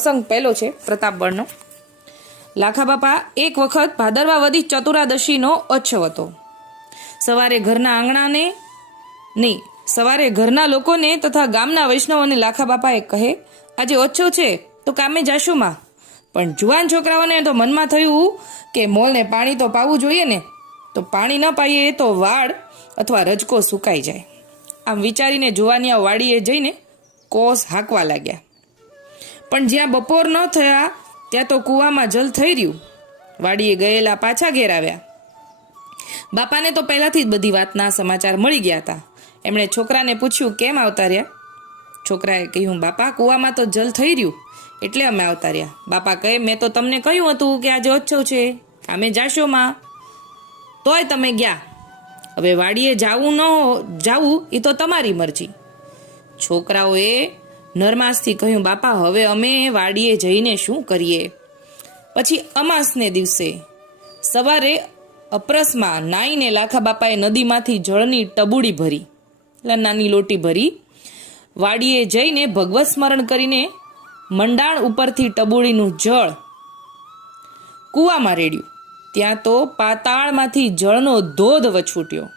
પ્રસંગ પહેલો છે પ્રતાપગઢનો। લાખા બાપા એક વખત ભાદરવા વદી ચતુરાદશીનો ઓછવ હતો। સવારે ઘરના લોકોને તથા ગામના વૈષ્ણવોને લાખા બાપાએ કહે, આજે ઓછો છે તો કામે જાશું માં। પણ જુવાન છોકરાઓને તો મનમાં થયું કે મોલને પાણી તો પાવું જોઈએ ને, તો પાણી ન પાઈએ તો વાડ અથવા રજકો સુકાઈ જાય। આમ વિચારીને જુવાનિયા વાડીએ જઈને કોસ હાંકવા લાગ્યા। પણ જ્યાં બપોર ન થયા ત્યાં તો કૂવામાં જલ થઈ રહ્યું। વાડીએ ગયેલા પાછા ઘેર આવ્યા। બાપાને તો પહેલાથી જ બધી વાતના સમાચાર મળી ગયા હતા। એમણે છોકરાને પૂછ્યું, કેમ આવતા રહ્યા? છોકરાએ કહ્યું, બાપા કૂવામાં તો જલ થઈ રહ્યું એટલે અમે આવતા રહ્યા। બાપા કહે, મેં તો તમને કહ્યું હતું કે આજે ઓછો છે, કામે જાશો માં, તોય તમે ગયા। હવે વાડીએ જાવું ન જાવું એ તો તમારી મરજી। છોકરાઓએ નરમાસથી કહ્યું, બાપા હવે અમે વાડીએ જઈને શું કરીએ? પછી અમાસને દિવસે સવારે અપરસમાં નાઈને લાખા બાપાએ નદીમાંથી જળની ટબુડી ભરી, એટલે નાની લોટી ભરી, વાડીએ જઈને ભગવત સ્મરણ કરીને મંડાણ ઉપરથી ટબુડીનું જળ કૂવામાં રેડ્યું। ત્યાં તો પાતાળમાંથી જળનો ધોધ વછૂટ્યો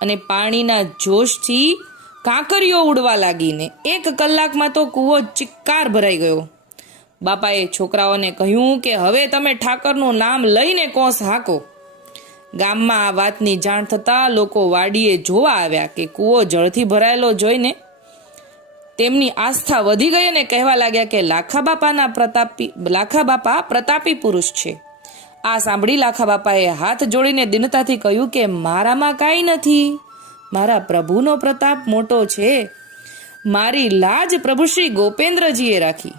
અને પાણીના જોશથી કાંકરીઓ ઉડવા લાગીને 1 કલાકમાં તો કૂવો ચિક્કાર ભરાઈ ગયો। બાપાએ છોકરાઓને કહ્યું કે હવે તમે ઠાકરનું નામ લઈને કોસ હાંકો। ગામમાં આ વાતની જાણ થતાં લોકો વાડીએ જોવા આવ્યા કે કૂવો જળથી ભરાયેલો જોઈને તેમની આસ્થા વધી ગઈ અને કહેવા લાગ્યા કે લાખા બાપા પ્રતાપી પુરુષ છે। આ સાંભળી લાખા બાપાએ હાથ જોડીને દિનતાથી કહ્યું કે મારામાં કાંઈ નથી, મારા પ્રભુનો પ્રતાપ મોટો છે। મારી લાજ પ્રભુ શ્રી ગોપેન્દ્રજીએ રાખી।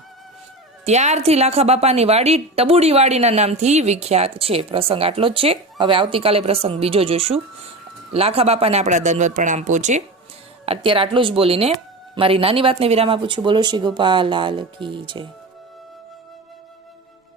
ત્યારથી લાખા બાપાની વાડી ટબુડી વાડીના નામથી વિખ્યાત છે। પ્રસંગ આટલો જ છે। હવે આવતીકાલે પ્રસંગ બીજો જોશું। લાખા બાપાને આપણા દંડવત પ્રણામ પહોંચે। અત્યારે આટલું જ બોલીને મારી નાની વાતને વિરામ આપું છું। બોલો શ્રી ગોપાલ લાલ કી જય।